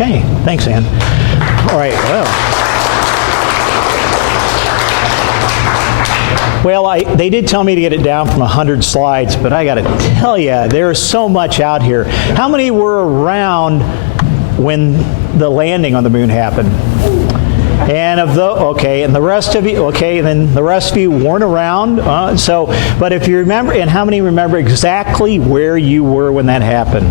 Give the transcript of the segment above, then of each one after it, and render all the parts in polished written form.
Okay, thanks, Ann. All right, well, they did tell me to get it down from 100 slides, but I got to tell you, there's so much out here. How many were around when the landing on the moon happened? And of the and the rest of you, then the rest of you weren't around. But if you remember, and how many remember exactly where you were when that happened?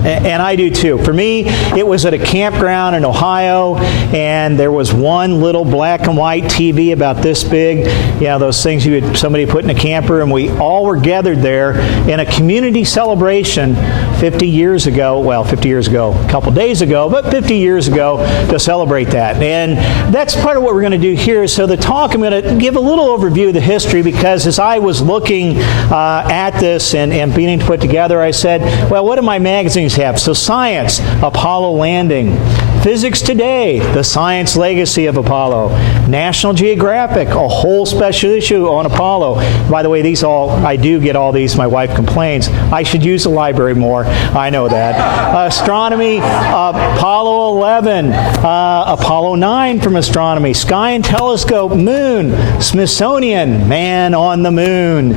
And I do too. For me, it was at a campground in Ohio, and there was one little black and white TV about this big, those things somebody put in a camper, and we all were gathered there in a community celebration 50 years ago, a couple days ago, but 50 years ago to celebrate that. And that's part of what we're going to do here. So the talk, I'm going to give a little overview of the history, because as I was looking at this and beginning to put together, I said, well, what do my magazines have? So Science, Apollo landing. Physics Today, the science legacy of Apollo. National Geographic, a whole special issue on Apollo. By the way, I do get all these. My wife complains. I should use the library more. I know that. Astronomy, Apollo 11, Apollo 9 from astronomy. Sky and Telescope, Moon. Smithsonian, Man on the Moon.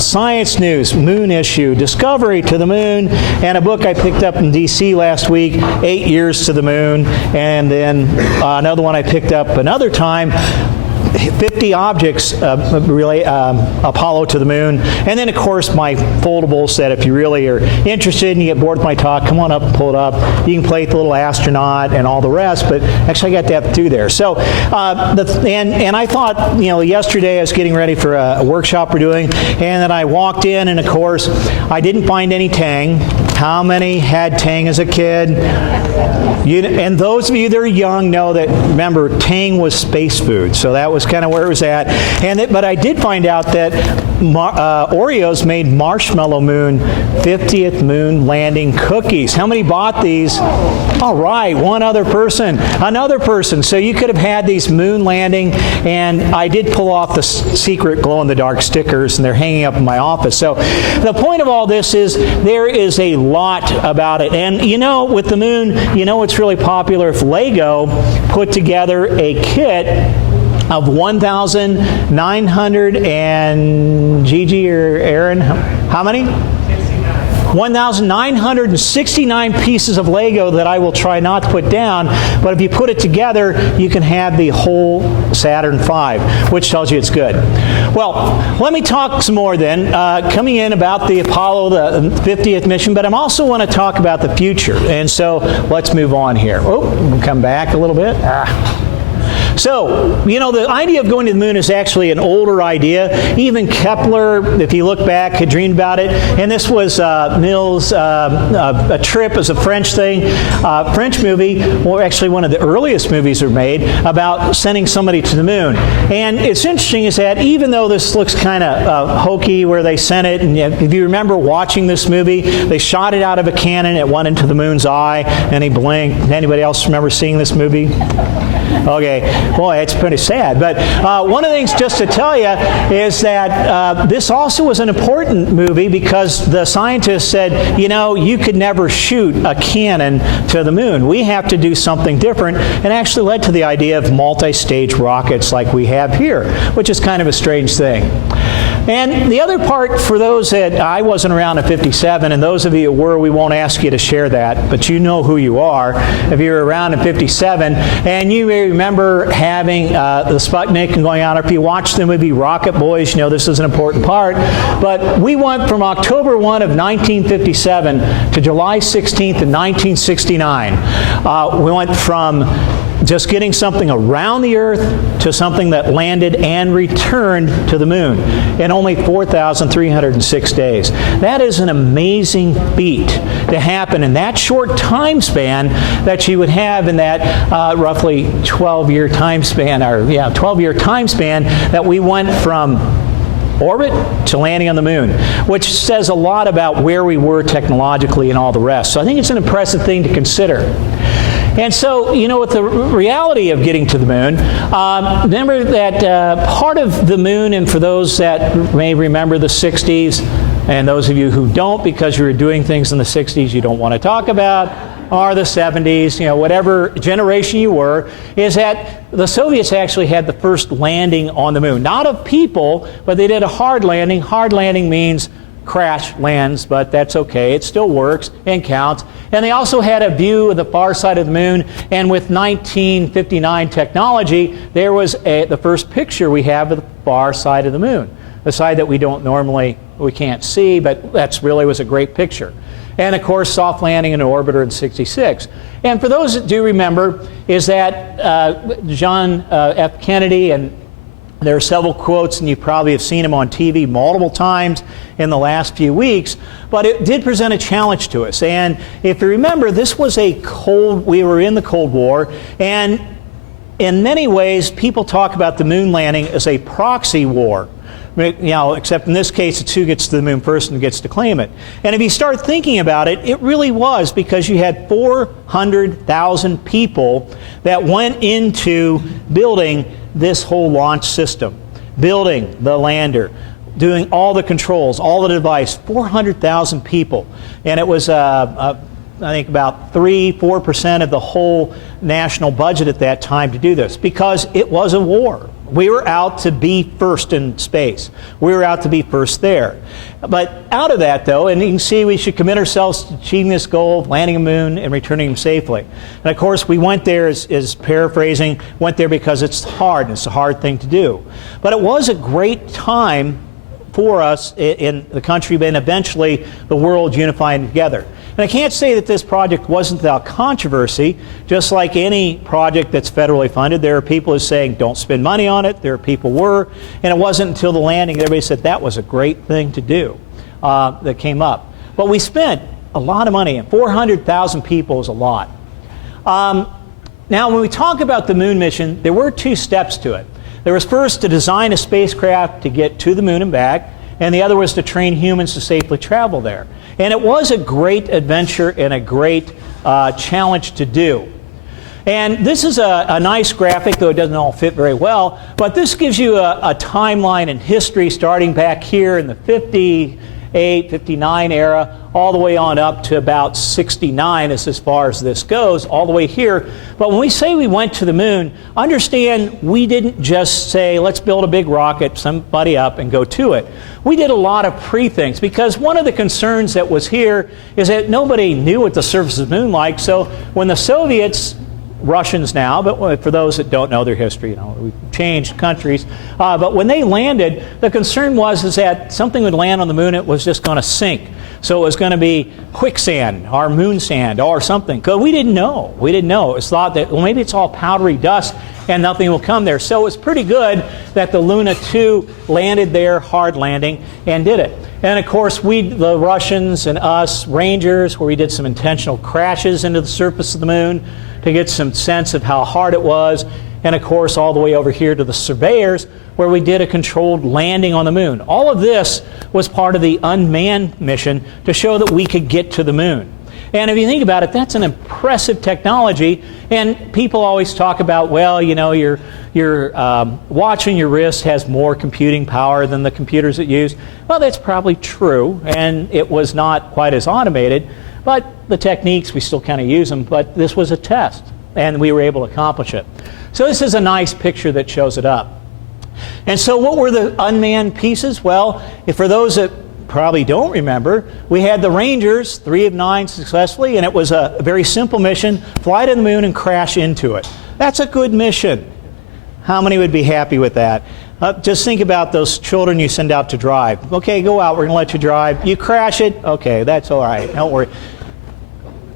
Science News, Moon issue. Discovery to the Moon. And a book I picked up in D.C. last week, 8 Years to the Moon. And then another one I picked up another time, 50 objects relate Apollo to the moon. And then, of course, my foldables that if you really are interested and you get bored with my talk, come on up and pull it up. You can play the little astronaut and all the rest, but actually I got that through there. So, and I thought, yesterday I was getting ready for a workshop we're doing, and then I walked in, and of course, I didn't find any Tang. How many had Tang as a kid? And those of you that are young know that, remember, Tang was space food, so that was kind of where it was at. But I did find out that Oreos made Marshmallow Moon 50th moon landing cookies. How many bought these? All right, one other person, another person. So you could have had these moon landing, and I did pull off the secret glow-in-the-dark stickers, and they're hanging up in my office. So the point of all this is there is a lot about it. And with the moon, it's really popular if Lego put together a kit of 1,900 and Gigi or Aaron, how many? 1,969 pieces of Lego that I will try not to put down, but if you put it together, you can have the whole Saturn V, which tells you it's good. Well, let me talk some more then, coming in about the Apollo, the 50th mission, but I also want to talk about the future. And so let's move on here. We'll come back a little bit. So, the idea of going to the moon is actually an older idea. Even Kepler, if you look back, had dreamed about it. And this was Mills' A Trip is a French thing, French movie, or actually one of the earliest movies were made, about sending somebody to the moon. And it's interesting is that even though this looks kind of hokey where they sent it, and if you remember watching this movie, they shot it out of a cannon, it went into the moon's eye, and he blinked. Anybody else remember seeing this movie? Okay. Boy, it's pretty sad. But one of the things just to tell you is that this also was an important movie because the scientists said, you could never shoot a cannon to the moon. We have to do something different, and actually led to the idea of multi-stage rockets like we have here, which is kind of a strange thing. And the other part, for those that I wasn't around in 57, and those of you who were, we won't ask you to share that, but you know who you are if you were around in 57, and you may remember having the Sputnik and going out. If you watch the movie Rocket Boys, this is an important part. But we went from October 1 of 1957 to July 16th of 1969. We went from just getting something around the Earth to something that landed and returned to the moon in only 4,306 days. That is an amazing feat to happen in that short time span that you would have in that roughly 12-year time span, 12-year time span that we went from orbit to landing on the moon, which says a lot about where we were technologically and all the rest. So I think it's an impressive thing to consider. And so, with the reality of getting to the moon, remember that part of the moon, and for those that may remember the 60s, and those of you who don't because you were doing things in the 60s you don't want to talk about, or the 70s, you know, whatever generation you were, is that the Soviets actually had the first landing on the moon. Not of people, but they did a hard landing. Hard landing means crash lands, but that's okay. It still works and counts. And they also had a view of the far side of the moon, and with 1959 technology, there was the first picture we have of the far side of the moon. The side that we can't see, but that's really was a great picture. And of course, soft landing in an orbiter in '66. And for those that do remember, is that John F. Kennedy, and there are several quotes, and you probably have seen them on TV multiple times in the last few weeks, but it did present a challenge to us. And if you remember, this was we were in the Cold War, and in many ways, people talk about the moon landing as a proxy war. You know, except in this case, it's who gets to the moon first and gets to claim it. And if you start thinking about it, it really was, because you had 400,000 people that went into building this whole launch system, building the lander, doing all the controls, all the device, 400,000 people. And it was, I think, about 3-4% of the whole national budget at that time to do this, because it was a war. We were out to be first in space. We were out to be first there. But out of that, though, and you can see we should commit ourselves to achieving this goal of landing a moon and returning him safely. And of course, we went there, as paraphrasing, went there because it's hard, and it's a hard thing to do. But it was a great time for us in the country, and eventually the world unifying together. And I can't say that this project wasn't without controversy. Just like any project that's federally funded, there are people who are saying don't spend money on it. There are people who were, and it wasn't until the landing that everybody said that was a great thing to do that came up. But we spent a lot of money, and 400,000 people is a lot. Now, when we talk about the moon mission, there were 2 steps to it. There was first to design a spacecraft to get to the moon and back, and the other was to train humans to safely travel there. And it was a great adventure and a great challenge to do. And this is a nice graphic, though it doesn't all fit very well, but this gives you a timeline in history starting back here in the 58, 59 era, all the way on up to about 69 as far as this goes, all the way here. But when we say we went to the moon, understand we didn't just say, let's build a big rocket, somebody up, and go to it. We did a lot of pre-things, because one of the concerns that was here is that nobody knew what the surface of the moon like. So when the Soviets, Russians now, but for those that don't know their history, you know, we've changed countries. But when they landed, the concern was that something would land on the moon, it was just going to sink. So it was going to be quicksand or moon sand or something. Because we didn't know. We didn't know. It was thought that, well, maybe it's all powdery dust and nothing will come there. So it was pretty good that the Luna 2 landed there, hard landing, and did it. And of course, the Russians and us, Rangers, where we did some intentional crashes into the surface of the moon to get some sense of how hard it was. And of course, all the way over here to the surveyors, where we did a controlled landing on the moon. All of this was part of the unmanned mission to show that we could get to the moon. And if you think about it, that's an impressive technology. And people always talk about, well, you know, your watch on your wrist has more computing power than the computers it used. Well, that's probably true, and it was not quite as automated. But the techniques, we still kind of use them, but this was a test, and we were able to accomplish it. So this is a nice picture that shows it up. And so what were the unmanned pieces? Well, for those that probably don't remember, we had the Rangers, 3 of 9 successfully, and it was a very simple mission: fly to the moon and crash into it. That's a good mission. How many would be happy with that? Just think about those children you send out to drive. Okay, go out, we're going to let you drive. You crash it, okay, that's all right, don't worry.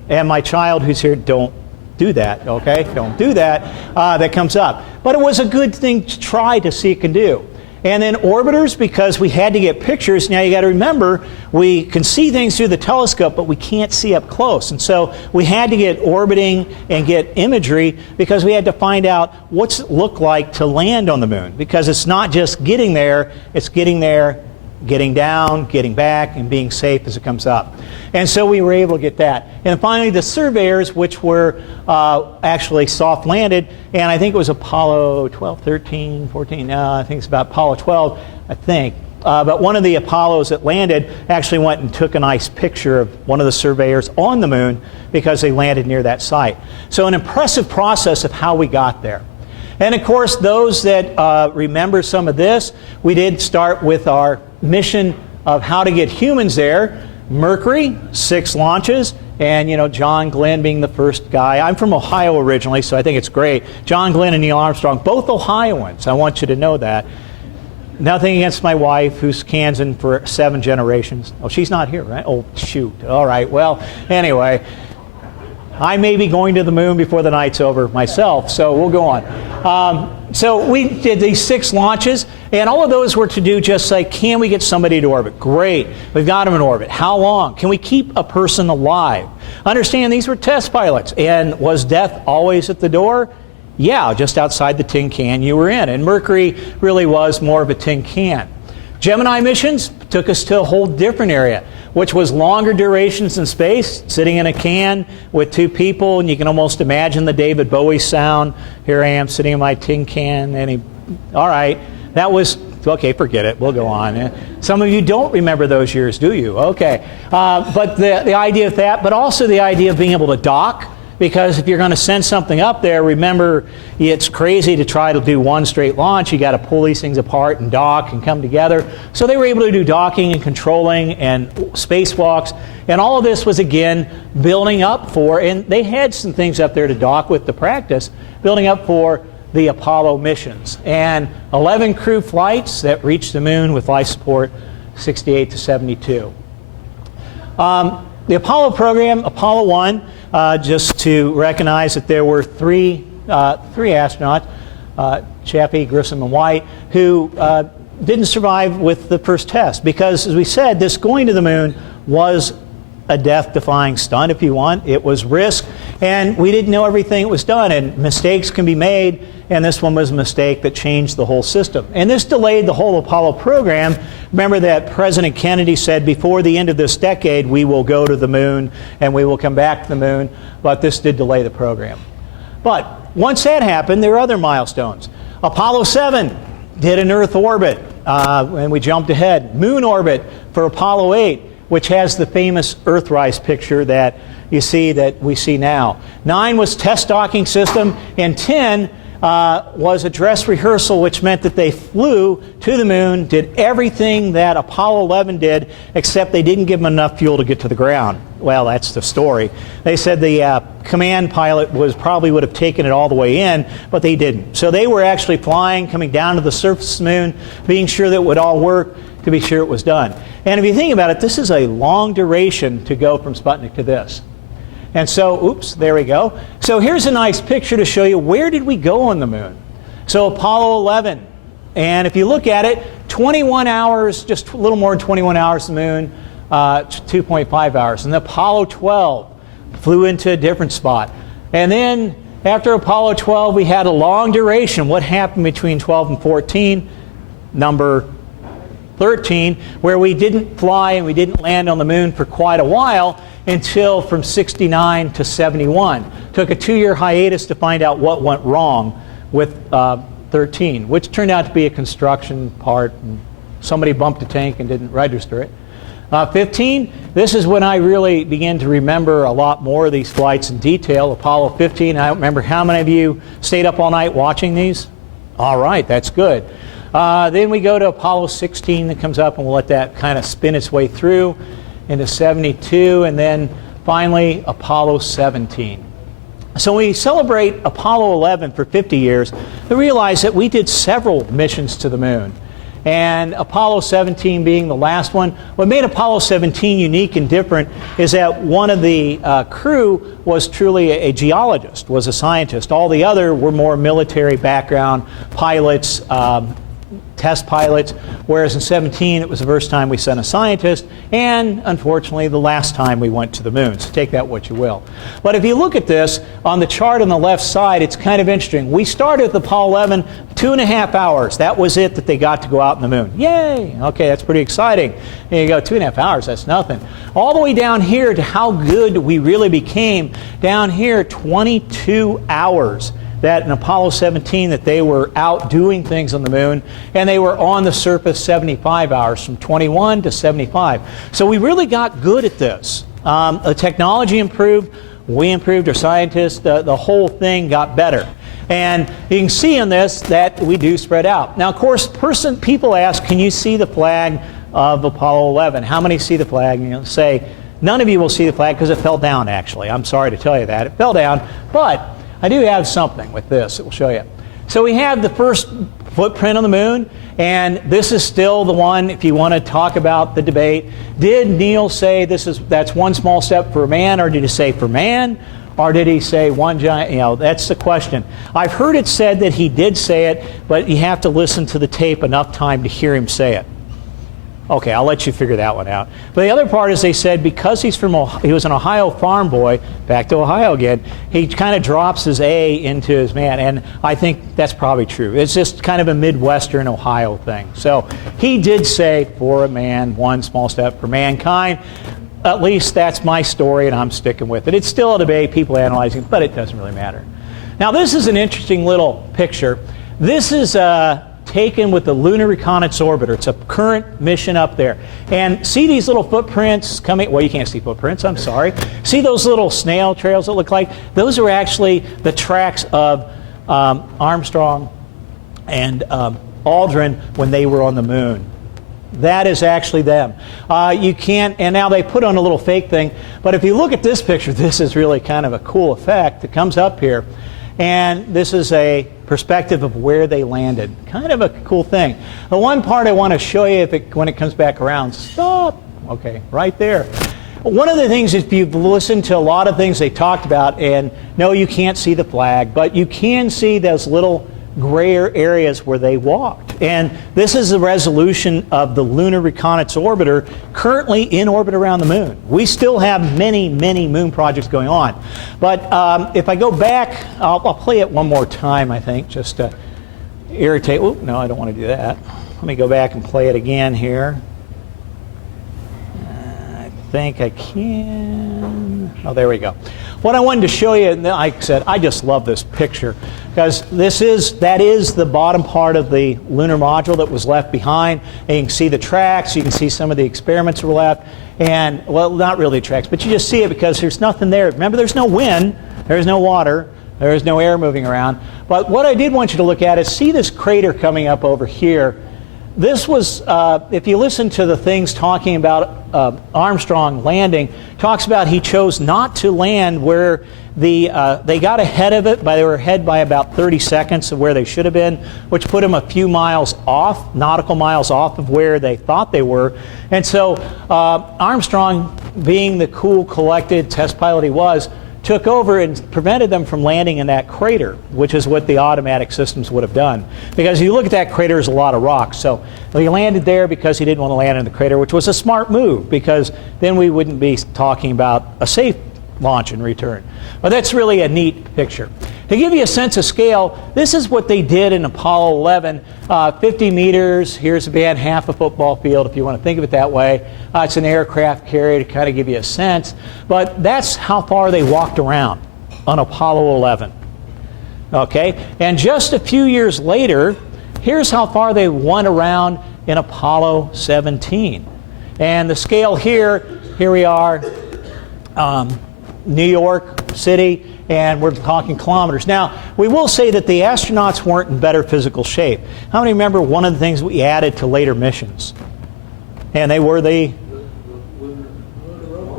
And my child who's here, don't do that, okay? Don't do that. That comes up. But it was a good thing to try to see it can do. And then orbiters, because we had to get pictures. Now you got to remember, we can see things through the telescope, but we can't see up close. And so we had to get orbiting and get imagery, because we had to find out what's it look like to land on the moon. Because it's not just getting there, it's getting there, getting down, getting back, and being safe as it comes up. And so we were able to get that. And finally, the surveyors, which were actually soft landed, and I think it was Apollo 12, 13, 14, I think it's about Apollo 12, I think. But one of the Apollos that landed actually went and took a nice picture of one of the surveyors on the moon because they landed near that site. So an impressive process of how we got there. And of course, those that remember some of this, we did start with our mission of how to get humans there. Mercury, 6 launches, and John Glenn being the first guy. I'm from Ohio originally, so I think it's great. John Glenn and Neil Armstrong, both Ohioans. I want you to know that. Nothing against my wife, who's Kansan for 7 generations. Oh, she's not here, right? Oh, shoot. All right. Well, anyway, I may be going to the moon before the night's over myself, so we'll go on. So we did these 6 launches, and all of those were to do just like, can we get somebody to orbit? Great. We've got them in orbit. How long? Can we keep a person alive? Understand these were test pilots, and was death always at the door? Yeah, just outside the tin can you were in. And Mercury really was more of a tin can. Gemini missions took us to a whole different area, which was longer durations in space, sitting in a can with 2 people, and you can almost imagine the David Bowie sound. Here I am sitting in my tin can, and all right, that was, okay, forget it, we'll go on. Some of you don't remember those years, do you? Okay, but the idea of that, but also the idea of being able to dock, because if you're going to send something up there, remember, it's crazy to try to do one straight launch. You got to pull these things apart and dock and come together. So they were able to do docking and controlling and spacewalks. And all of this was, again, building up for, and they had some things up there to dock with to practice, building up for the Apollo missions. And 11 crew flights that reached the moon with life support, 68 to 72. The Apollo program, Apollo 1, just to recognize that there were three astronauts, Chaffee, Grissom, and White, who didn't survive with the first test. Because, as we said, this going to the moon was a death-defying stunt, if you want. It was risk, and we didn't know everything that was done, and mistakes can be made, and this one was a mistake that changed the whole system. And this delayed the whole Apollo program. Remember that President Kennedy said, before the end of this decade, we will go to the moon, and we will come back to the moon, but this did delay the program. But once that happened, there are other milestones. Apollo 7 did an Earth orbit, and we jumped ahead. Moon orbit for Apollo 8, which has the famous Earthrise picture that you see, that we see now. 9 was test docking system, and 10 was a dress rehearsal, which meant that they flew to the moon, did everything that Apollo 11 did, except they didn't give them enough fuel to get to the ground. Well, that's the story. They said the command pilot probably would have taken it all the way in, but they didn't. So they were actually flying, coming down to the surface of the moon, being sure that it would all work, to be sure it was done. And if you think about it, this is a long duration to go from Sputnik to this. And so, oops, there we go. So here's a nice picture to show you, where did we go on the moon? So Apollo 11, and if you look at it, 21 hours, just a little more than 21 hours on the moon, 2.5 hours. And Apollo 12 flew into a different spot. And then after Apollo 12, we had a long duration. What happened between 12 and 14? Number 13, where we didn't fly and we didn't land on the moon for quite a while, until from 69 to 71. Took a 2-year hiatus to find out what went wrong with 13, which turned out to be a construction part. And somebody bumped a tank and didn't register it. 15, this is when I really began to remember a lot more of these flights in detail. Apollo 15, I don't remember how many of you stayed up all night watching these. All right, that's good. Then we go to Apollo 16 that comes up, and we'll let that kind of spin its way through into 72, and then finally Apollo 17. So we celebrate Apollo 11 for 50 years. We realize that we did several missions to the moon. And Apollo 17 being the last one. What made Apollo 17 unique and different is that one of the crew was truly a geologist, was a scientist. All the other were more military background, pilots, test pilots, whereas in 17 it was the first time we sent a scientist, and unfortunately the last time we went to the moon. So take that what you will. But if you look at this on the chart on the left side, it's kind of interesting. We started with Apollo 11, 2.5 hours. That was it that they got to go out on the moon. Yay! Okay, that's pretty exciting. There you go, 2.5 hours, that's nothing. All the way down here to how good we really became. Down here, 22 hours. that in Apollo 17 that they were out doing things on the moon, and they were on the surface 75 hours, from 21 to 75. So we really got good at this. The technology improved, we improved, our scientists, the whole thing got better. And you can see in this that we do spread out. Now, of course, people ask, can you see the flag of Apollo 11? How many see the flag? And you'll say, none of you will see the flag because it fell down, actually. I'm sorry to tell you that. It fell down, but I do have something with this that will show you. So we have the first footprint on the moon, and this is still the one, if you want to talk about the debate. Did Neil say that's one small step for man, or did he say for man? Or did he say one giant, that's the question. I've heard it said that he did say it, but you have to listen to the tape enough time to hear him say it. Okay, I'll let you figure that one out. But the other part is they said because he was an Ohio farm boy, back to Ohio again, he kind of drops his A into his man, and I think that's probably true. It's just kind of a Midwestern Ohio thing. So he did say, for a man, one small step for mankind. At least that's my story, and I'm sticking with it. It's still a debate, people analyzing it, but it doesn't really matter. Now, this is an interesting little picture. This is taken with the Lunar Reconnaissance Orbiter. It's a current mission up there. And see these little footprints coming? Well, you can't see footprints, I'm sorry. See those little snail trails that look like? Those are actually the tracks of Armstrong and Aldrin when they were on the moon. That is actually them. You can't, and now they put on a little fake thing, but if you look at this picture, this is really kind of a cool effect that comes up here. And this is a perspective of where they landed. Kind of a cool thing. The one part I want to show you when it comes back around, stop. Okay, right there. One of the things, if you've listened to a lot of things they talked about, and no, you can't see the flag, but you can see those little grayer areas where they walked. And this is the resolution of the Lunar Reconnaissance Orbiter currently in orbit around the moon. We still have many, many moon projects going on. But if I go back, I'll play it one more time, I think, just to irritate. Oh, no, I don't want to do that. Let me go back and play it again here. I think I can. Oh, there we go. What I wanted to show you, and like I said, I just love this picture because that is the bottom part of the lunar module that was left behind. And you can see the tracks, you can see some of the experiments that were left, and, well, not really tracks, but you just see it because there's nothing there. Remember, there's no wind, there's no water, there's no air moving around. But what I did want you to look at is see this crater coming up over here. This was, if you listen to the things talking about Armstrong landing, talks about he chose not to land where they got ahead of it, they were ahead by about 30 seconds of where they should have been, which put them a few miles off, nautical miles off of where they thought they were. And so Armstrong, being the cool, collected test pilot he was, took over and prevented them from landing in that crater, which is what the automatic systems would have done. Because you look at that crater, there's a lot of rocks. So he landed there because he didn't want to land in the crater, which was a smart move, because then we wouldn't be talking about a safe launch and return. But that's really a neat picture. To give you a sense of scale, this is what they did in Apollo 11. 50 meters, here's about half a football field, if you want to think of it that way. It's an aircraft carrier to kind of give you a sense. But that's how far they walked around on Apollo 11. Okay, and just a few years later, here's how far they went around in Apollo 17. And the scale here we are, New York City, and we're talking kilometers. Now, we will say that the astronauts weren't in better physical shape. How many remember one of the things we added to later missions? And they were the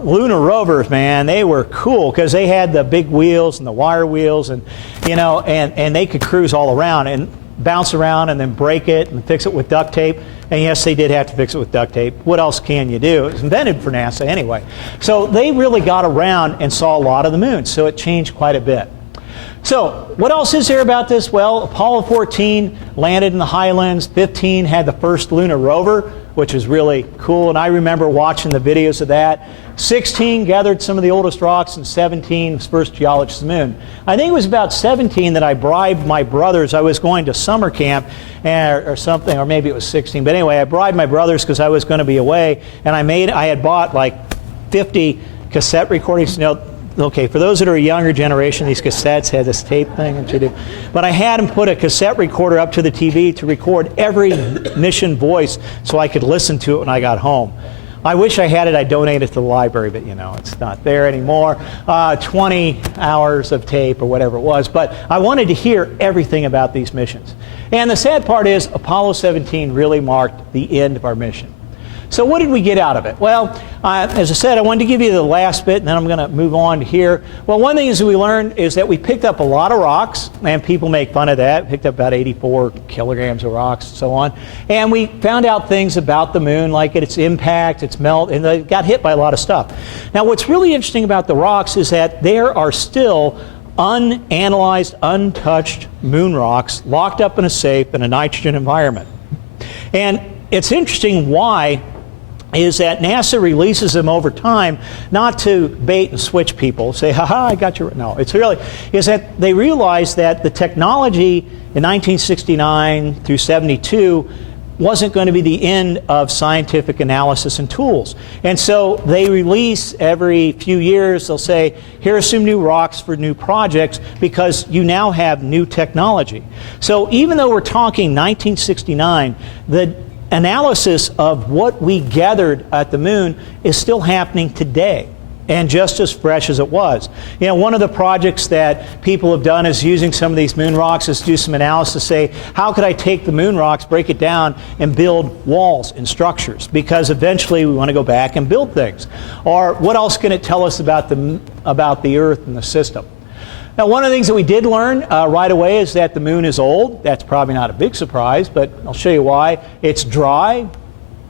lunar rovers, man. They were cool because they had the big wheels and the wire wheels, and and they could cruise all around and bounce around and then break it and fix it with duct tape. And yes, they did have to fix it with duct tape. What else can you do? It was invented for NASA anyway. So they really got around and saw a lot of the moon. So it changed quite a bit. So what else is there about this? Well, Apollo 14 landed in the Highlands. 15 had the first lunar rover, which is really cool. And I remember watching the videos of that. 16 gathered some of the oldest rocks, and 17 was first geologist of the moon. I think it was about 17 that I bribed my brothers. I was going to summer camp or something, or maybe it was 16. But anyway, I bribed my brothers because I was going to be away, and I had bought like 50 cassette recordings. okay, for those that are a younger generation, these cassettes had this tape thing that you do. But I had him put a cassette recorder up to the TV to record every mission voice so I could listen to it when I got home. I wish I had it. I donated it to the library, but it's not there anymore. 20 hours of tape or whatever it was. But I wanted to hear everything about these missions. And the sad part is Apollo 17 really marked the end of our mission. So what did we get out of it? Well, as I said, I wanted to give you the last bit, and then I'm going to move on to here. Well, one thing is we learned is that we picked up a lot of rocks, and people make fun of that. Picked up about 84 kilograms of rocks and so on. And we found out things about the moon, like its impact, its melt, and they got hit by a lot of stuff. Now, what's really interesting about the rocks is that there are still unanalyzed, untouched moon rocks locked up in a safe in a nitrogen environment. And it's interesting why is that NASA releases them over time, not to bait and switch people, say, ha-ha, I got you. No, it's really, is that they realized that the technology in 1969 through 72 wasn't going to be the end of scientific analysis and tools. And so they release every few years, they'll say, here are some new rocks for new projects because you now have new technology. So even though we're talking 1969, the analysis of what we gathered at the moon is still happening today and just as fresh as it was. One of the projects that people have done is using some of these moon rocks is do some analysis, say, how could I take the moon rocks, break it down, and build walls and structures? Because eventually we want to go back and build things. Or what else can it tell us about the Earth and the system? Now, one of the things that we did learn right away is that the moon is old. That's probably not a big surprise, but I'll show you why. It's dry,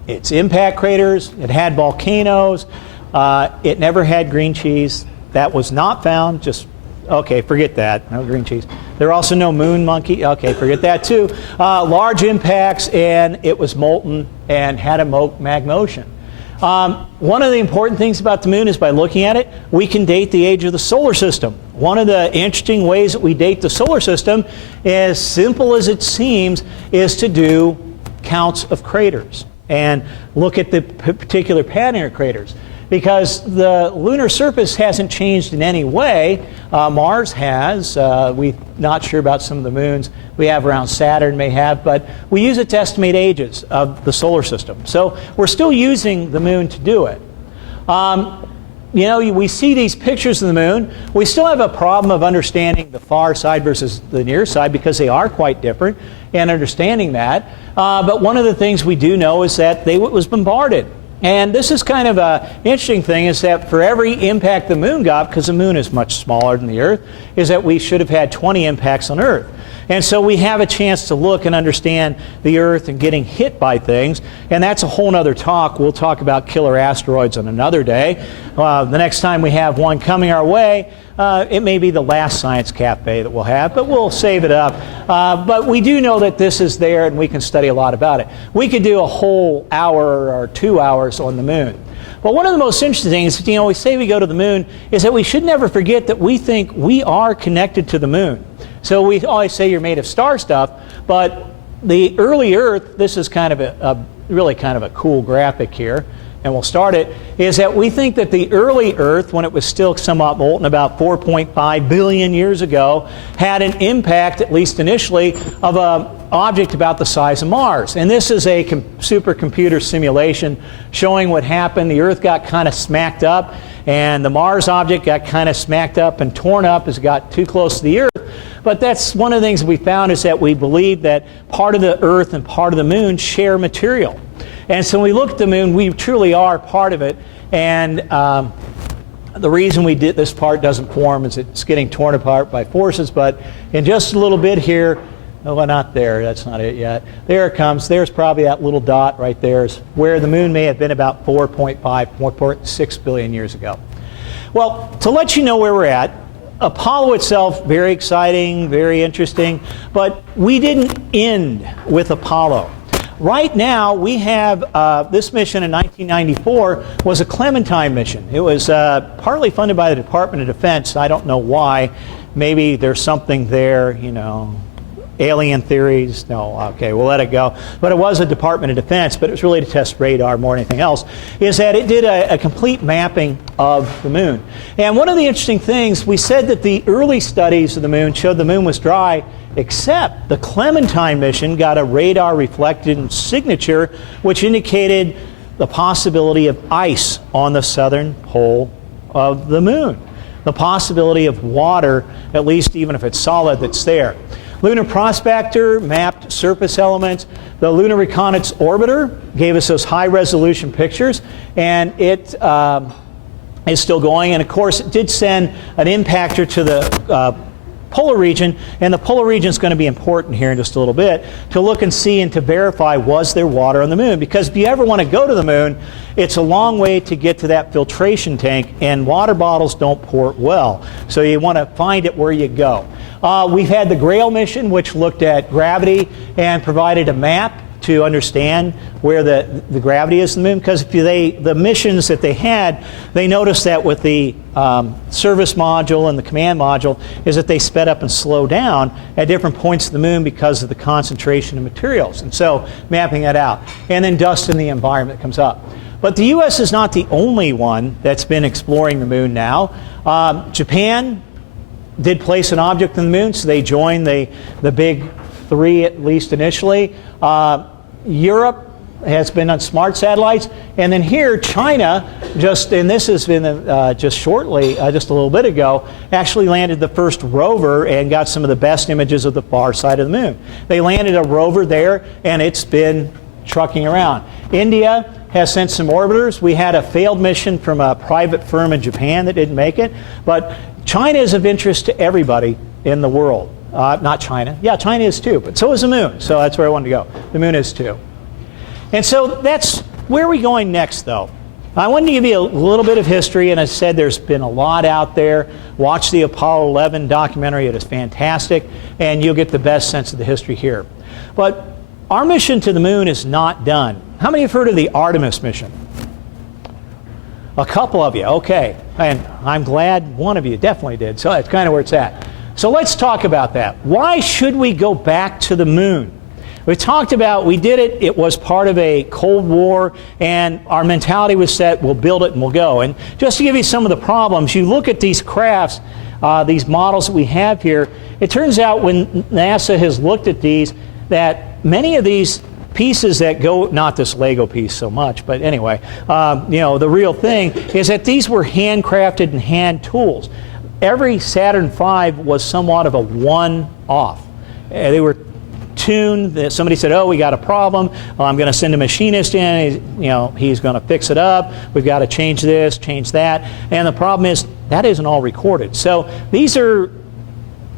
it's impact craters, it had volcanoes, it never had green cheese. That was not found, okay, forget that, no green cheese. There are also no moon monkey, okay, forget that too. Large impacts, and it was molten and had a magma ocean. One of the important things about the moon is by looking at it, we can date the age of the solar system. One of the interesting ways that we date the solar system, as simple as it seems, is to do counts of craters and look at the particular pattern of craters. Because the lunar surface hasn't changed in any way. Mars has. We're not sure about some of the moons we have around Saturn may have, but we use it to estimate ages of the solar system. So we're still using the moon to do it. We see these pictures of the moon. We still have a problem of understanding the far side versus the near side because they are quite different and understanding that. But one of the things we do know is that it was bombarded. And this is kind of an interesting thing, is that for every impact the moon got, because the moon is much smaller than the Earth, is that we should have had 20 impacts on Earth. And so we have a chance to look and understand the Earth and getting hit by things. And that's a whole other talk. We'll talk about killer asteroids on another day. The next time we have one coming our way, it may be the last Science Cafe that we'll have, but we'll save it up. But we do know that this is there, and we can study a lot about it. We could do a whole hour or 2 hours on the moon. But one of the most interesting things, we say we go to the moon, is that we should never forget that we think we are connected to the moon. So we always say you're made of star stuff, but the early Earth, this is kind of really kind of a cool graphic here, and we'll start it, is that we think that the early Earth, when it was still somewhat molten about 4.5 billion years ago, had an impact, at least initially, of an object about the size of Mars. And this is a supercomputer simulation showing what happened. The Earth got kind of smacked up, and the Mars object got kind of smacked up and torn up as it got too close to the Earth. But that's one of the things we found, is that we believe that part of the Earth and part of the moon share material. And so when we look at the moon, we truly are part of it. And the reason we did this part doesn't form is it's getting torn apart by forces. But in just a little bit here, oh, not there, that's not it yet. There it comes. There's probably that little dot right there, is where the moon may have been about 4.6 billion years ago. Well, to let you know where we're at, Apollo itself, very exciting, very interesting, but we didn't end with Apollo. Right now, we have this mission in 1994 was a Clementine mission. It was partly funded by the Department of Defense. I don't know why. Maybe there's something there, Alien theories? No. Okay, we'll let it go. But it was a Department of Defense, but it was really to test radar more than anything else, is that it did a complete mapping of the moon. And one of the interesting things, we said that the early studies of the moon showed the moon was dry, except the Clementine mission got a radar reflected signature which indicated the possibility of ice on the southern pole of the moon. The possibility of water, at least even if it's solid, that's there. Lunar Prospector mapped surface elements. The Lunar Reconnaissance Orbiter gave us those high-resolution pictures, and it is still going. And of course, it did send an impactor to the polar region, and the polar region is going to be important here in just a little bit to look and see and to verify was there water on the moon. Because if you ever want to go to the moon, it's a long way to get to that filtration tank, and water bottles don't port well. So you want to find it where you go. We've had the Grail mission, which looked at gravity and provided a map to understand where the gravity is in the moon. Because if the missions that they had, they noticed that with the service module and the command module is that they sped up and slowed down at different points of the moon because of the concentration of materials. And so mapping that out. And then dust in the environment comes up. But the U.S. is not the only one that's been exploring the moon now. Japan did place an object on the moon, so they joined the big three, at least initially. Europe has been on smart satellites, and then here China, and this has been just a little bit ago, actually landed the first rover and got some of the best images of the far side of the moon. They landed a rover there, and it's been trucking around. India has sent some orbiters. We had a failed mission from a private firm in Japan that didn't make it, but China is of interest to everybody in the world. Not China. Yeah, China is too, but so is the moon. So that's where I wanted to go. The moon is too. And so that's where are we going next, though? I wanted to give you a little bit of history, and I said there's been a lot out there. Watch the Apollo 11 documentary. It is fantastic, and you'll get the best sense of the history here. But our mission to the moon is not done. How many have heard of the Artemis mission? A couple of you, okay. And I'm glad one of you definitely did, so that's kind of where it's at. So let's talk about that. Why should we go back to the moon? We talked about, we did it, it was part of a Cold War, and our mentality was set, we'll build it and we'll go. And just to give you some of the problems, you look at these crafts, these models that we have here, it turns out when NASA has looked at these, that many of these pieces that go, not this Lego piece so much, but anyway, the real thing is that these were handcrafted and hand tools. Every Saturn V was somewhat of a one-off. They were tuned. Somebody said, oh, we got a problem. Well, I'm going to send a machinist in. He's going to fix it up. We've got to change this, change that. And the problem is that isn't all recorded. So these are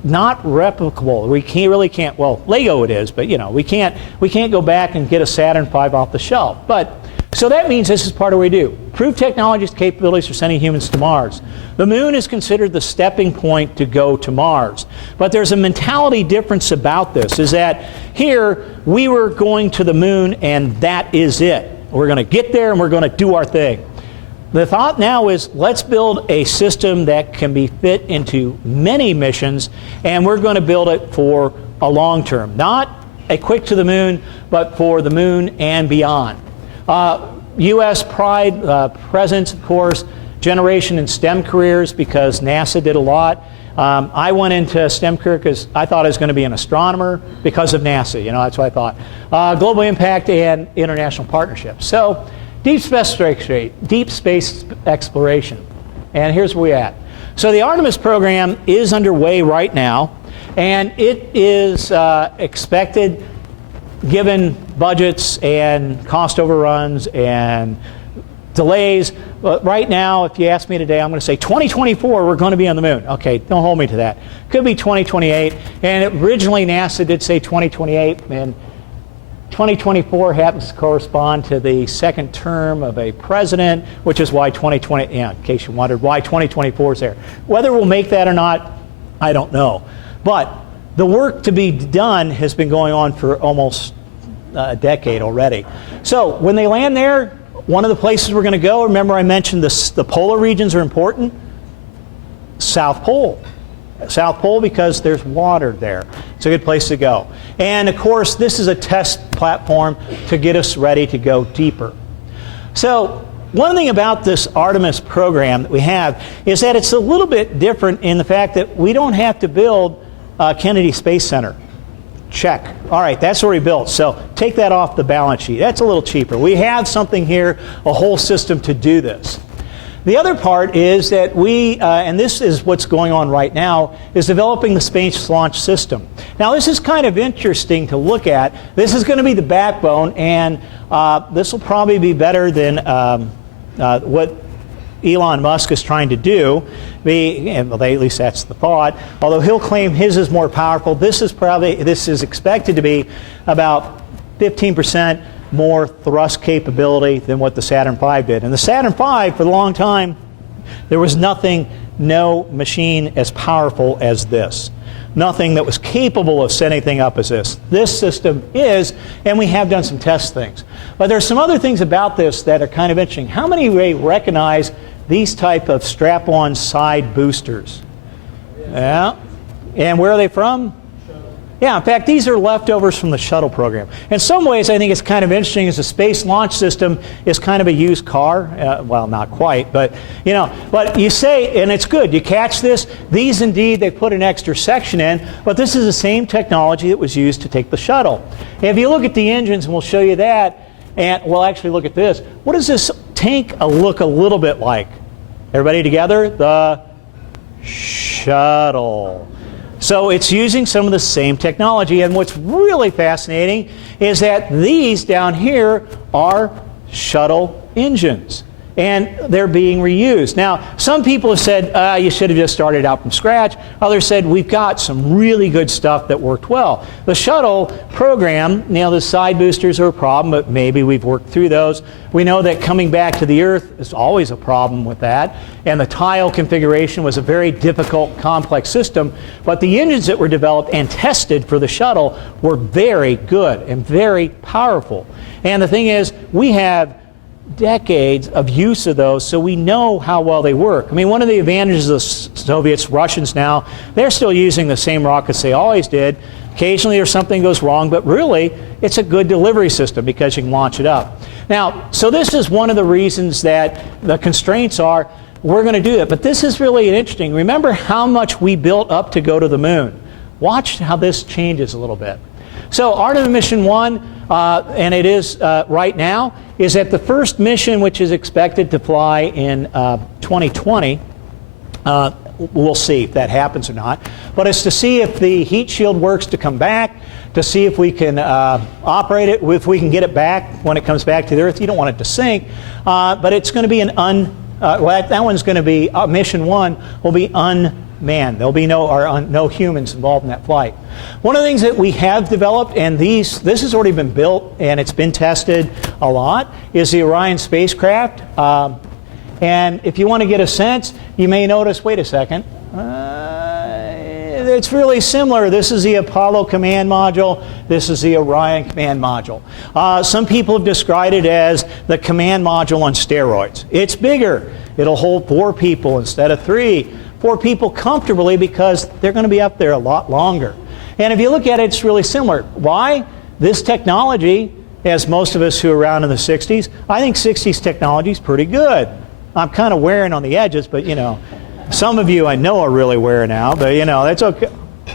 not replicable. We can't, well, Lego it is, but we can't go back and get a Saturn V off the shelf. But so that means this is part of what we do. Prove technologies, capabilities for sending humans to Mars. The moon is considered the stepping point to go to Mars. But there's a mentality difference about this, is that here we were going to the moon and that is it. We're going to get there and we're going to do our thing. The thought now is let's build a system that can be fit into many missions, and we're going to build it for a long term. Not a quick to the moon, but for the moon and beyond. U.S. pride, presence, of course, generation in STEM careers because NASA did a lot. I went into STEM career because I thought I was going to be an astronomer because of NASA. That's what I thought. Global impact and international partnerships. So deep space exploration. And here's where we're at. So the Artemis program is underway right now, and it is expected, given budgets and cost overruns and delays. But right now, if you ask me today, I'm going to say 2024, we're going to be on the moon. Okay, don't hold me to that. Could be 2028. And originally, NASA did say 2028, and 2024 happens to correspond to the second term of a president, which is why 2020, in case you wondered, why 2024 is there. Whether we'll make that or not, I don't know. But the work to be done has been going on for almost a decade already. So when they land there, one of the places we're going to go, remember I mentioned the polar regions are important? South Pole. South Pole because there's water there. It's a good place to go. And of course, this is a test platform to get us ready to go deeper. So one thing about this Artemis program that we have is that it's a little bit different in the fact that we don't have to build Kennedy Space Center. Check. All right, that's already built. So take that off the balance sheet. That's a little cheaper. We have something here, a whole system to do this. The other part is that we, and this is what's going on right now, is developing the Space Launch System. Now this is kind of interesting to look at. This is going to be the backbone, and this will probably be better than what Elon Musk is trying to do. Well, at least that's the thought. Although he'll claim his is more powerful, this is expected to be about 15% more thrust capability than what the Saturn V did. And the Saturn V, for a long time, there was no machine as powerful as this. Nothing that was capable of setting anything up as this. This system is, and we have done some test things. But there's some other things about this that are kind of interesting. How many recognize these type of strap-on side boosters? Yeah. And where are they from? Yeah, in fact, these are leftovers from the shuttle program. In some ways, I think it's kind of interesting as the Space Launch System is kind of a used car. Well, not quite, but you know, but you say, and it's good, you catch this, these indeed, they put an extra section in, but this is the same technology that was used to take the shuttle. And if you look at the engines, and we'll show you that, and we'll actually look at this, what does this tank look a little bit like? Everybody together? The shuttle. So it's using some of the same technology, and what's really fascinating is that these down here are shuttle engines, and they're being reused. Now, some people have said, you should have just started out from scratch. Others said, we've got some really good stuff that worked well. The shuttle program, now the side boosters are a problem, but maybe we've worked through those. We know that coming back to the Earth is always a problem with that, and the tile configuration was a very difficult, complex system, but the engines that were developed and tested for the shuttle were very good and very powerful. And the thing is, we have decades of use of those, so we know how well they work. I mean, one of the advantages of the Soviets, Russians now, they're still using the same rockets they always did. Occasionally there's something goes wrong, but really it's a good delivery system because you can launch it up. Now, so this is one of the reasons that the constraints are, we're going to do that. But this is really interesting. Remember how much we built up to go to the moon. Watch how this changes a little bit. So Artemis Mission 1, and it is right now, is that the first mission, which is expected to fly in 2020, we'll see if that happens or not, but it's to see if the heat shield works to come back, to see if we can operate it, if we can get it back when it comes back to the Earth. You don't want it to sink, but it's going to be that one's going to be, Mission 1 will be unmanned. There'll be no humans involved in that flight. One of the things that we have developed, and this has already been built and it's been tested a lot, is the Orion spacecraft. And if you want to get a sense, you may notice, wait a second, it's really similar. This is the Apollo command module. This is the Orion command module. Some people have described it as the command module on steroids. It's bigger. It'll hold 4 people instead of 3. 4 people comfortably because they're going to be up there a lot longer. And if you look at it, it's really similar. Why? This technology, as most of us who are around in the 60s, I think 60s technology is pretty good. I'm kind of wearing on the edges, but you know, some of you I know are really wearing out, but you know, that's okay.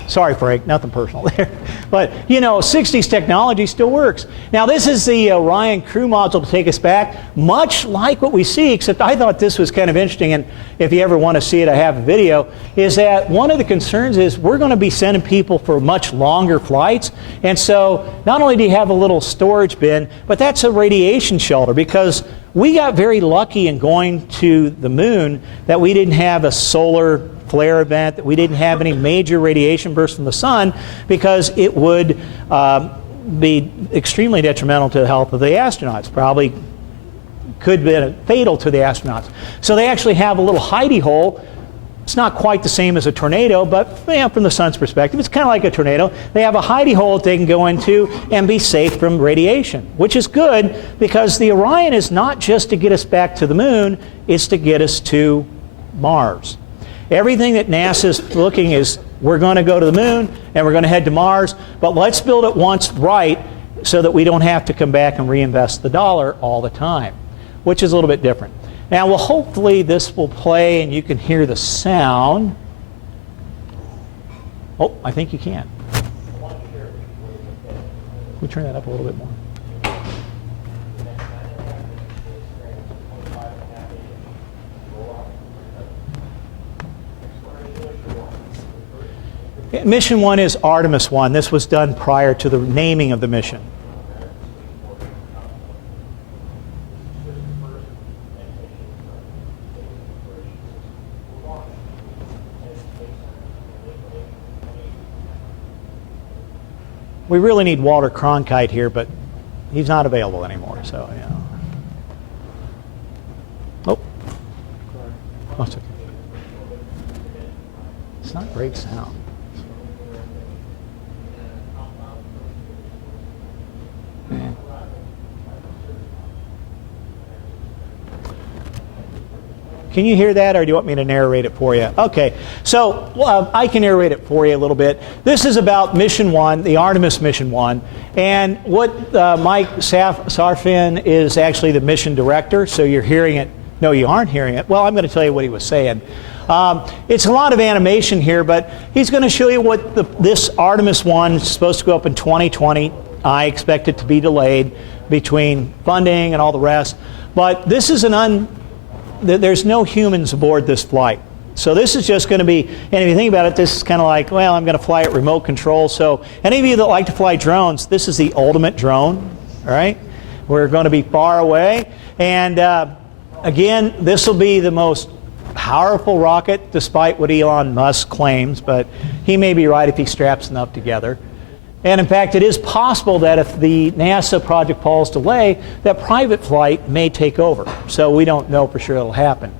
Sorry, Frank, nothing personal there. But you know, 60s technology still works. Now this is the Orion crew module to take us back, much like what we see, except I thought this was kind of interesting, and if you ever want to see it, I have a video, is that one of the concerns is we're going to be sending people for much longer flights, and so not only do you have a little storage bin, but that's a radiation shelter, because we got very lucky in going to the moon that we didn't have a solar flare event, that we didn't have any major radiation bursts from the sun, because it would be extremely detrimental to the health of the astronauts, probably could be fatal to the astronauts. So they actually have a little hidey hole. It's not quite the same as a tornado, but from the sun's perspective, it's kind of like a tornado. They have a hidey hole that they can go into and be safe from radiation, which is good because the Orion is not just to get us back to the moon, it's to get us to Mars. Everything that NASA's looking is, we're going to go to the moon and we're going to head to Mars, but let's build it once right so that we don't have to come back and reinvest the dollar all the time, which is a little bit different. Now, well, hopefully this will play and you can hear the sound. Oh, I think you can. Can we turn that up a little bit more? Mission 1 is Artemis 1. This was done prior to the naming of the mission. We really need Walter Cronkite here, but he's not available anymore, so, you know. Oh. Oh, it's okay. It's not great sound. Can you hear that, or do you want me to narrate it for you? Okay, so I can narrate it for you a little bit. This is about Mission 1, the Artemis Mission 1, and what Mike Sarfin is actually the mission director, so you're hearing it. No, you aren't hearing it. Well, I'm going to tell you what he was saying. It's a lot of animation here, but he's going to show you what this Artemis 1 is supposed to go up in 2020. I expect it to be delayed between funding and all the rest, but this is there's no humans aboard this flight. So this is just going to be, and if you think about it, this is kind of like, well, I'm going to fly it remote control. So any of you that like to fly drones, this is the ultimate drone, all right? We're going to be far away. And again, this will be the most powerful rocket, despite what Elon Musk claims, but he may be right if he straps enough together. And in fact, it is possible that if the NASA project falls delay, that private flight may take over. So we don't know for sure it'll happen.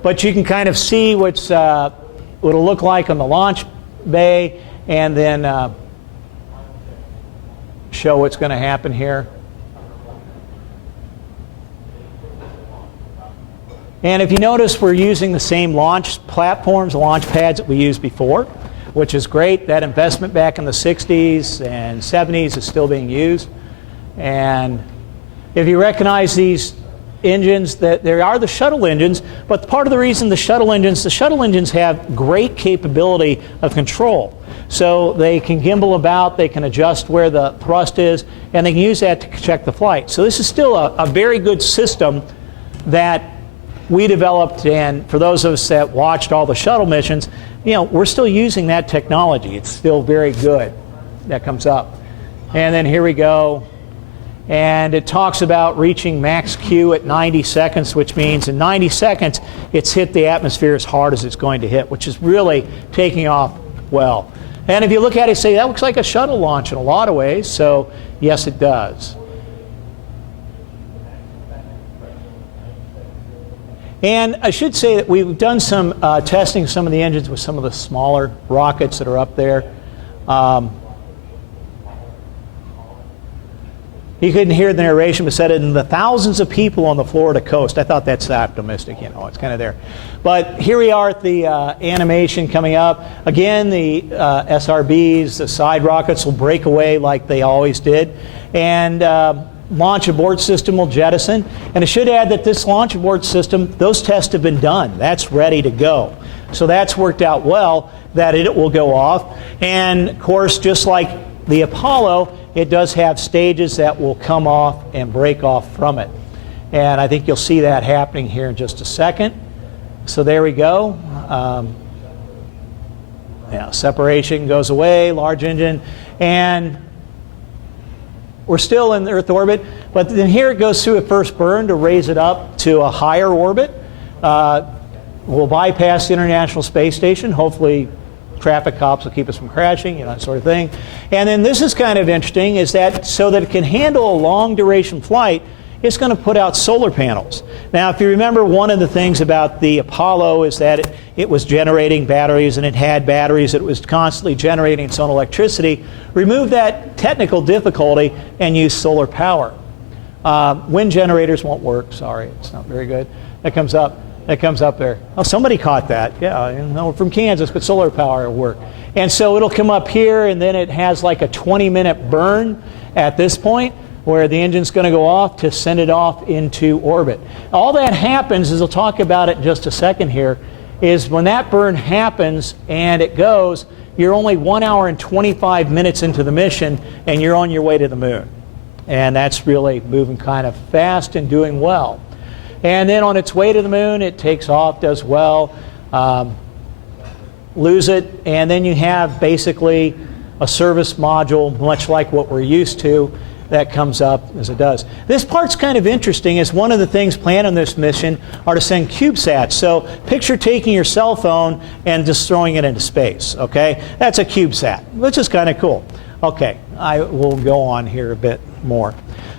But you can kind of see what it'll look like on the launch bay, and then show what's going to happen here. And if you notice, we're using the same launch platforms, launch pads that we used before, which is great. That investment back in the 60s and 70s is still being used. And if you recognize these engines, that there are the shuttle engines, but part of the reason the shuttle engines have great capability of control. So they can gimbal about, they can adjust where the thrust is, and they can use that to check the flight. So this is still a very good system that we developed, and for those of us that watched all the shuttle missions, you know, we're still using that technology. It's still very good. That comes up. And then here we go. And it talks about reaching max Q at 90 seconds, which means in 90 seconds, it's hit the atmosphere as hard as it's going to hit, which is really taking off well. And if you look at it, say, that looks like a shuttle launch in a lot of ways. So yes, it does. And I should say that we've done some testing of some of the engines with some of the smaller rockets that are up there. You couldn't hear the narration, but said it in the thousands of people on the Florida coast. I thought that's optimistic, you know, it's kind of there. But here we are at the animation coming up. Again, the SRBs, the side rockets will break away like they always did. And launch abort system will jettison. And I should add that this launch abort system, those tests have been done. That's ready to go. So that's worked out well, that it will go off. And of course, just like the Apollo, it does have stages that will come off and break off from it. And I think you'll see that happening here in just a second. So there we go. Yeah, separation goes away, large engine. And we're still in Earth orbit, but then here it goes through a first burn to raise it up to a higher orbit. We'll bypass the International Space Station. Hopefully traffic cops will keep us from crashing, you know, that sort of thing. And then this is kind of interesting, is that so that it can handle a long duration flight, it's going to put out solar panels. Now, if you remember, one of the things about the Apollo is that it was generating batteries, and it had batteries that it was constantly generating its own electricity. Remove that technical difficulty and use solar power. Wind generators won't work. Sorry, it's not very good. That comes up. that comes up there. Oh, somebody caught that. Yeah, you know, from Kansas, but solar power will work. And so it'll come up here, and then it has like a 20-minute burn at this point where the engine's going to go off to send it off into orbit. All that happens, as we'll talk about it in just a second here, is when that burn happens and it goes, you're only 1 hour and 25 minutes into the mission, and you're on your way to the moon. And that's really moving kind of fast and doing well. And then on its way to the moon, it takes off, does well, lose it, and then you have basically a service module, much like what we're used to, that comes up as it does. This part's kind of interesting, as one of the things planned on this mission are to send CubeSats. So picture taking your cell phone and just throwing it into space, okay? That's a CubeSat, which is kind of cool. Okay, I will go on here a bit more.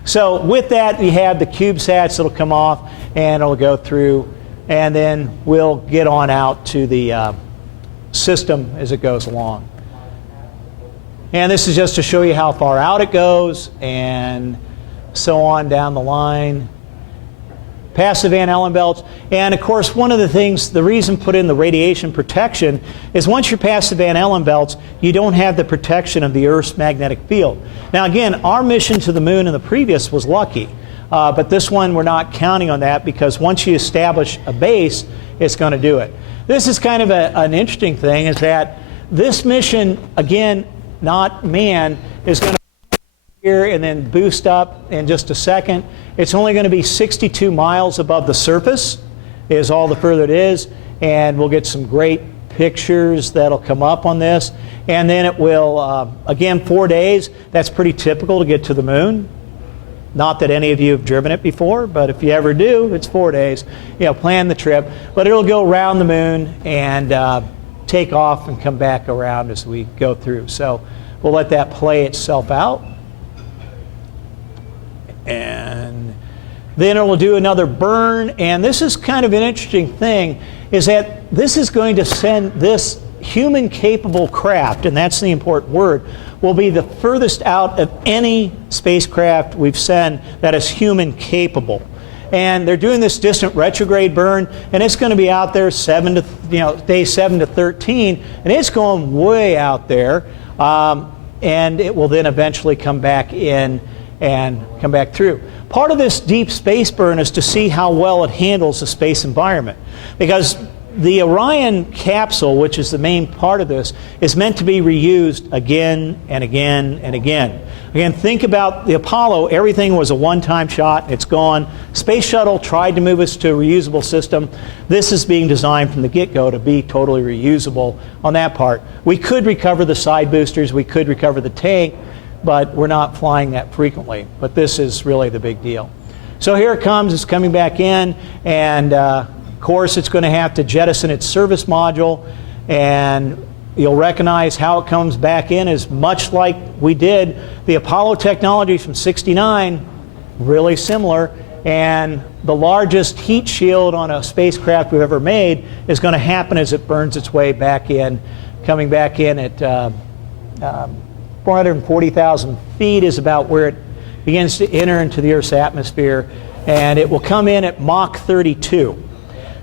So with that, we have the CubeSats that'll come off, and it'll go through, and then we'll get on out to the system as it goes along. And this is just to show you how far out it goes, and so on down the line. Past the Van Allen belts. And of course, one of the things, the reason put in the radiation protection is once you're past the Van Allen belts, you don't have the protection of the Earth's magnetic field. Now again, our mission to the moon in the previous was lucky. But this one, we're not counting on that, because once you establish a base, it's going to do it. This is kind of an interesting thing, is that this mission, again, not manned, is going to here and then boost up in just a second. It's only going to be 62 miles above the surface, is all the further it is, and we'll get some great pictures that'll come up on this. And then it will, again, 4 days. That's pretty typical to get to the moon. Not that any of you have driven it before, but if you ever do, it's 4 days. You know, plan the trip. But it'll go around the moon and take off and come back around as we go through. So we'll let that play itself out. And then it will do another burn. And this is kind of an interesting thing, is that this is going to send this human-capable craft, and that's the important word, will be the furthest out of any spacecraft we've sent that is human-capable. And they're doing this distant retrograde burn, and it's going to be out there day 7 to 13, and it's going way out there, and it will then eventually come back in and come back through. Part of this deep space burn is to see how well it handles the space environment, because the Orion capsule, which is the main part of this, is meant to be reused again and again and again. Again, think about the Apollo. Everything was a one-time shot. It's gone. Space Shuttle tried to move us to a reusable system. This is being designed from the get-go to be totally reusable on that part. We could recover the side boosters. We could recover the tank, but we're not flying that frequently. But this is really the big deal. So here it comes. It's coming back in, and of course, it's going to have to jettison its service module, and you'll recognize how it comes back in is much like we did the Apollo technology from '69, really similar, and the largest heat shield on a spacecraft we've ever made is going to happen as it burns its way back in, coming back in at 440,000 feet is about where it begins to enter into the Earth's atmosphere, and it will come in at Mach 32.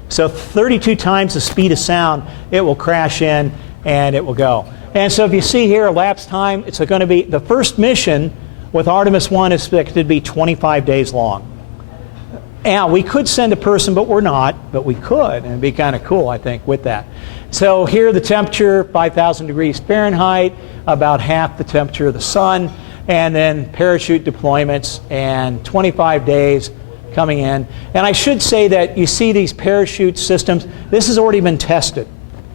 So 32 times the speed of sound, it will crash in and it will go. And so if you see here, elapsed time, it's going to be, the first mission with Artemis 1 is expected to be 25 days long. Now, we could send a person, but we're not, but we could, and it'd be kind of cool, I think, with that. So here the temperature, 5,000 degrees Fahrenheit, about half the temperature of the sun, and then parachute deployments, and 25 days coming in. And I should say that you see these parachute systems, this has already been tested.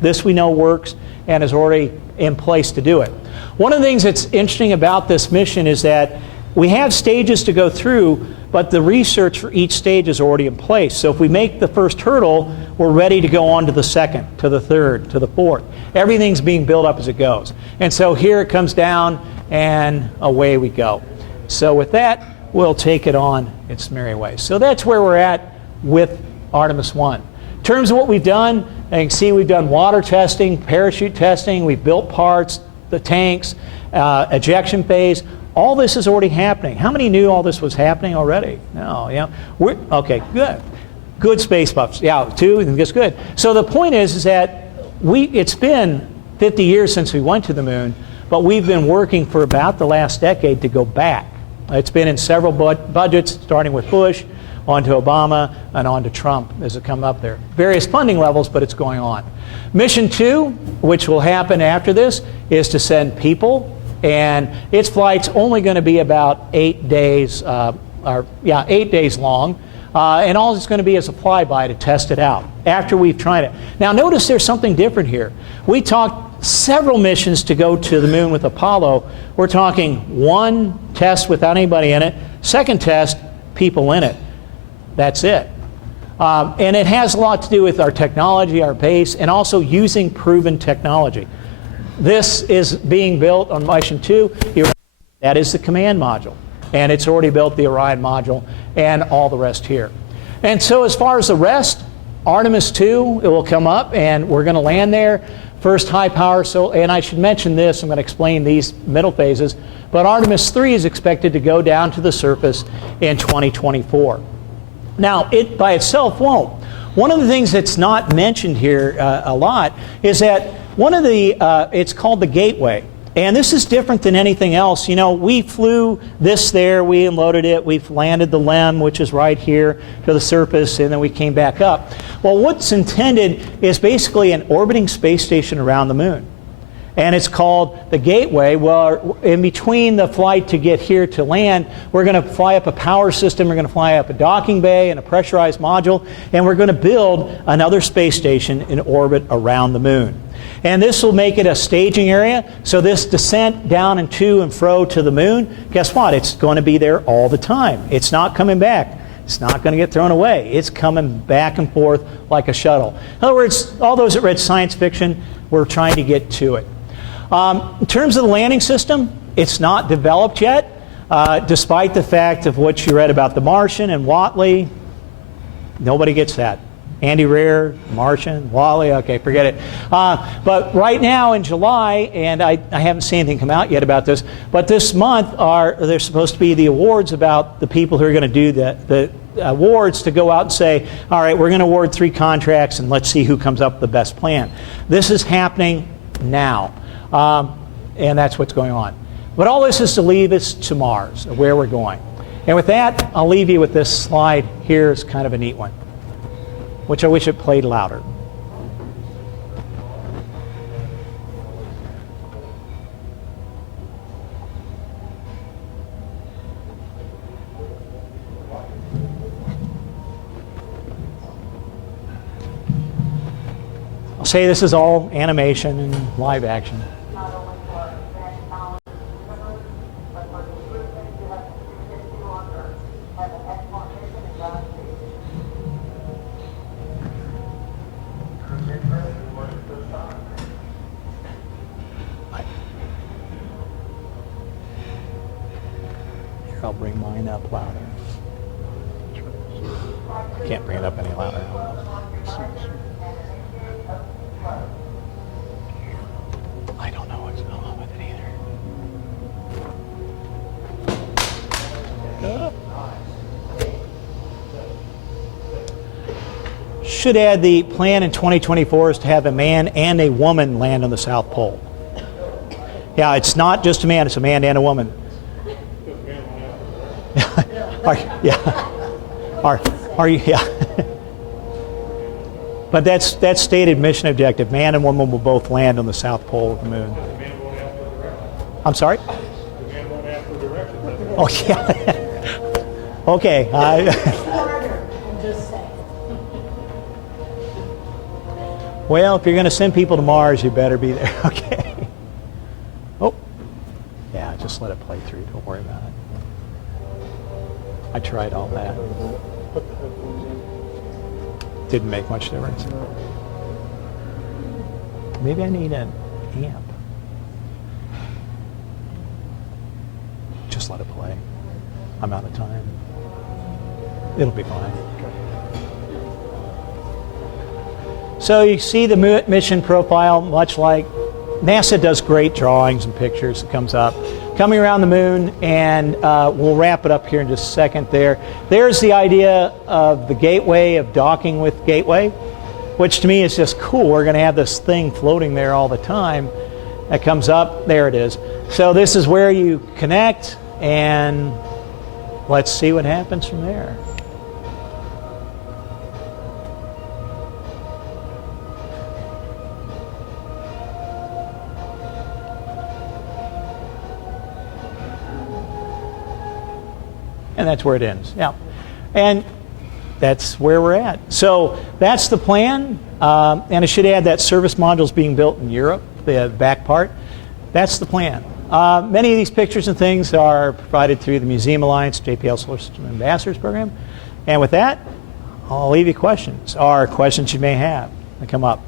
This we know works and is already in place to do it. One of the things that's interesting about this mission is that we have stages to go through, but the research for each stage is already in place. So if we make the first hurdle, we're ready to go on to the second, to the third, to the fourth. Everything's being built up as it goes. And so here it comes down and away we go. So with that, we'll take it on its merry way. So that's where we're at with Artemis 1. In terms of what we've done, you can see we've done water testing, parachute testing, we've built parts, the tanks, ejection phase. All this is already happening. How many knew all this was happening already? No, yeah. Okay, good. Good space buffs. Yeah, 2, and it's good. So the point is that it's been 50 years since we went to the moon, but we've been working for about the last decade to go back. It's been in several budgets, starting with Bush, on to Obama, and on to Trump as it come up there. Various funding levels, but it's going on. Mission 2, which will happen after this, is to send people, and its flight's only going to be about 8 days, 8 days long, and all it's going to be is a flyby to test it out after we've tried it. Now notice there's something different here. We talked several missions to go to the moon with Apollo. We're talking 1 test without anybody in it, 2nd test, people in it. That's it. And it has a lot to do with our technology, our base, and also using proven technology. This is being built on Mission 2. That is the command module. And it's already built the Orion module and all the rest here. And so as far as the rest, Artemis 2, it will come up and we're going to land there. First high power, and I should mention this, I'm going to explain these middle phases, but Artemis 3 is expected to go down to the surface in 2024. Now, it by itself won't. One of the things that's not mentioned here a lot is that one of the, it's called the gateway. And this is different than anything else. You know, we flew this there, we unloaded it, we've landed the LEM, which is right here, to the surface, and then we came back up. Well, what's intended is basically an orbiting space station around the moon. And it's called the gateway. Well, in between the flight to get here to land, we're going to fly up a power system, we're going to fly up a docking bay and a pressurized module, and we're going to build another space station in orbit around the moon. And this will make it a staging area, so this descent down and to and fro to the moon, guess what? It's going to be there all the time. It's not coming back. It's not going to get thrown away. It's coming back and forth like a shuttle. In other words, all those that read science fiction, we're trying to get to it. In terms of the landing system, it's not developed yet, despite the fact of what you read about the Martian and Watley. Nobody gets that. Andy Rear, Martian, Wally, okay, forget it. But right now in July, and I haven't seen anything come out yet about this, but this month there's supposed to be the awards about the people who are going to do the awards to go out and say, all right, we're going to award 3 contracts and let's see who comes up with the best plan. This is happening now, and that's what's going on. But all this is to lead us to Mars, where we're going. And with that, I'll leave you with this slide here. It's kind of a neat one, which I wish it played louder. I'll say this is all animation and live action. I'll bring mine up louder. Can't bring it up any louder. I don't know what's going on with it either. Should add the plan in 2024 is to have a man and a woman land on the South Pole. Yeah, it's not just a man, it's a man and a woman. Are you? Yeah. But that's stated mission objective. Man and woman will both land on the South Pole of the moon. I'm sorry? Oh, yeah. Okay. Well, if you're going to send people to Mars, you better be there. Okay. Oh. Yeah, just let it play through. Don't worry about it. I tried all that. Didn't make much difference. Maybe I need an amp. Just let it play. I'm out of time. It'll be fine. So you see the mission profile, much like NASA does great drawings and pictures. It comes up. coming around the moon, and we'll wrap it up here in just a second there. There's the idea of the Gateway, of docking with Gateway, which to me is just cool. We're going to have this thing floating there all the time that comes up. There it is. So this is where you connect, and let's see what happens from there. And that's where it ends. Yeah. And that's where we're at. So that's the plan. And I should add that service modules being built in Europe, the back part. That's the plan. Many of these pictures and things are provided through the Museum Alliance, JPL Solar System Ambassadors Program. And with that, I'll leave you questions, or questions you may have that come up.